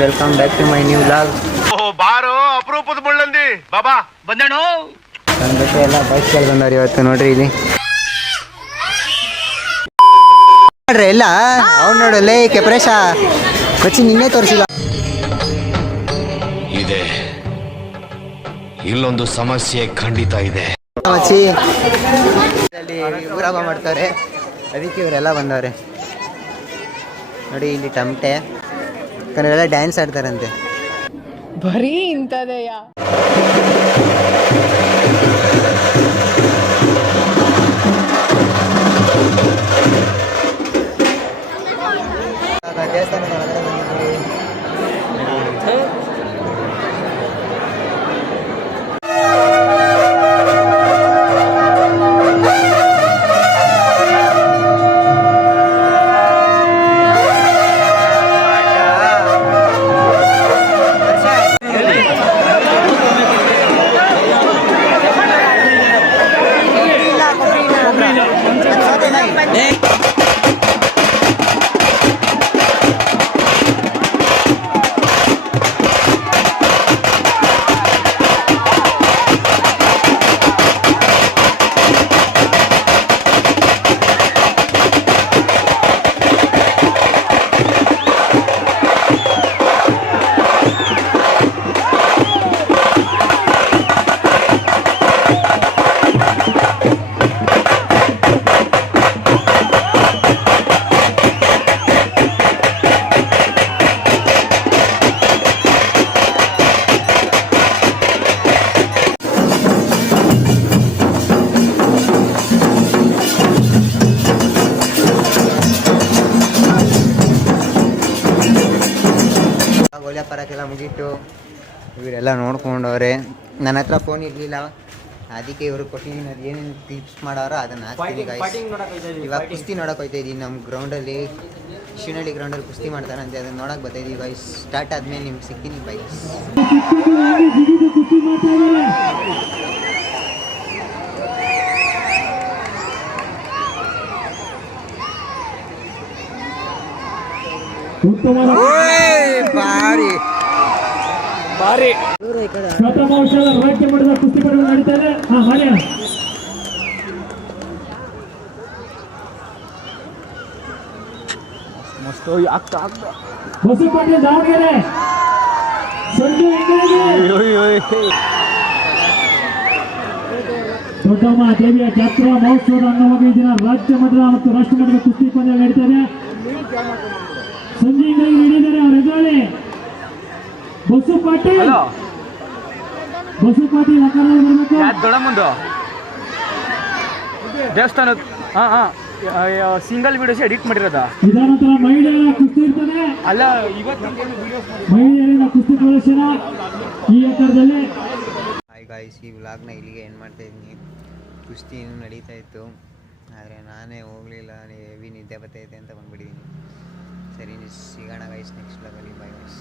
Welcome back to my new vlog. ಬಾರೋ ಅಪರೂಪದ ಮುಳ್ಳಂದಿ ಬಾಬಾ ಬಂದೇಣು. ನನ್ನ ಜೊತೆ ಎಲ್ಲ ಬೈಕ್ಗಳು ಬಂದವ್ರು ಇವತ್ತು ನೋಡ್ರಿ ಇಲ್ಲಿ ನೋಡ್ರಿ ಎಲ್ಲ ಅವ್ನು ನೋಡಲ್ಲೇ ಕೆಪ್ರೇಶ ಕೊಚ್ಚಿ ನಿನ್ನೆ ತೋರಿಸಿಲ್ಲ. ಇದೆ ಇಲ್ಲೊಂದು ಸಮಸ್ಯೆ ಖಂಡಿತ ಇದೆ. ಮಚ್ಚಿ ಅಲ್ಲಿ ಊರಾಗ ಮಾಡ್ತಾರೆ, ಅದಕ್ಕೆ ಇವರೆಲ್ಲ ಬಂದವ್ರೆ ನೋಡಿ. ಇಲ್ಲಿ ಟಮಟೆ ಕನ್ನಡೆಲ್ಲ ಡ್ಯಾನ್ಸ್ ಆಡ್ತಾರಂತೆ. ಬರೀ ಇಂಥದೆಯಾ? ದೇವಸ್ಥಾನದ ಒಳಗಡೆ ಬಂದಿದ್ದೀವಿ. ಗೋಲ್ಯ ಪರಕ್ಕೆಲ್ಲ ಮುಗೀತು. ಇವರೆಲ್ಲ ನೋಡ್ಕೊಂಡವ್ರೆ. ನನ್ನ ಹತ್ರ ಫೋನ್ ಇರಲಿಲ್ಲ, ಅದಕ್ಕೆ ಇವರು ಕೊಟ್ಟಿದ್ದೀನಿ. ಅದು ಏನೇನು ಕ್ಲಿಪ್ಸ್ ಮಾಡೋರೋ ಅದನ್ನು ಹಾಕ್ತೀನಿ ಗೈಸ್. ಇವಾಗ ಕುಸ್ತಿ ನೋಡೋಕೆ ಹೋಗ್ತಾ ಇದ್ದೀನಿ ನಮ್ಮ ಗ್ರೌಂಡಲ್ಲಿ, ಶಿವನಹಳ್ಳಿ ಗ್ರೌಂಡಲ್ಲಿ ಕುಸ್ತಿ ಮಾಡ್ತಾರಂತೆ. ಅದನ್ನು ನೋಡೋಕೆ ಬರ್ತಾಯಿದ್ದೀವಿ ಗೈಸ್. ಸ್ಟಾರ್ಟ್ ಆದಮೇಲೆ ನಿಮ್ಗೆ ಸಿಗ್ತೀನಿ ಗೈಸ್. ಭಾರಿ ಭಾರಿ ಪ್ರಥಮ ವರ್ಷದ ರಾಜ್ಯ ಮಟ್ಟದ ಕುಸ್ತಿಪಟುಗಳು ನಡೀತಾ ಇದೆ. ಹೊಸಕೋಟೆ ದಾವಣಗೆರೆ ಸಂಜು ದೊಡ್ಡಮ್ಮ ದೇವಿಯ ಜಾತ್ರಾ ಮಹೋತ್ಸವದ ಅಂಗವಾಗಿ ಈ ದಿನ ರಾಜ್ಯ ಮಟ್ಟದ ಮತ್ತು ರಾಷ್ಟ್ರ ಮಟ್ಟದ ಕುಸ್ತಿ ಪಂದ್ಯ ನಡೀತಾ ಇದೆ. ಸಂಜೆ ಹಿಡಿದರೆ ಅವರ ಎದುರಲ್ಲಿ ಬಸು ಪಾಟೀಲ್ ದೊಡ್ಡಮ್ಮಂದು ದೇವಸ್ಥಾನ ಸಿಂಗಲ್ ವಿಡಿಯೋಸ್ ಎಡಿಟ್ ಮಾಡಿರೋದ. ಇದರ ನಂತರ ಮಹಿಳೆಯರ ಕುಸ್ತಿ ಇರ್ತದೆ. ಅಲ್ಲ ಇವತ್ತು ಮಹಿಳೆಯರಿನ ಕುಸ್ತಿ ಪ್ರದರ್ಶನ ಈ ಎತ್ತರದಲ್ಲಿ. ಹಾಯ್ ಗಾಯ್ಸ್, ಈ ವ್ಲಾಗ್ನ ಇಲ್ಲಿಗೆ ಎಂಡ್ ಮಾಡ್ತಾ ಇದ್ದೀನಿ. ಕುಸ್ತಿ ಇನ್ನೂ ನಡೀತಾ ಇತ್ತು, ಆದರೆ ನಾನೇ ಹೋಗಲಿಲ್ಲ. ಹೆವಿ ನಿದ್ದೆ ಬರ್ತೈತೆ ಅಂತ ಬಂದ್ಬಿಟ್ಟಿದ್ದೀನಿ. ಸರಿ, ಸಿಗೋಣ ಗೈಸ್ ನೆಕ್ಸ್ಟ್ ವ್ಲಾಗಲ್ಲಿ. Bye guys.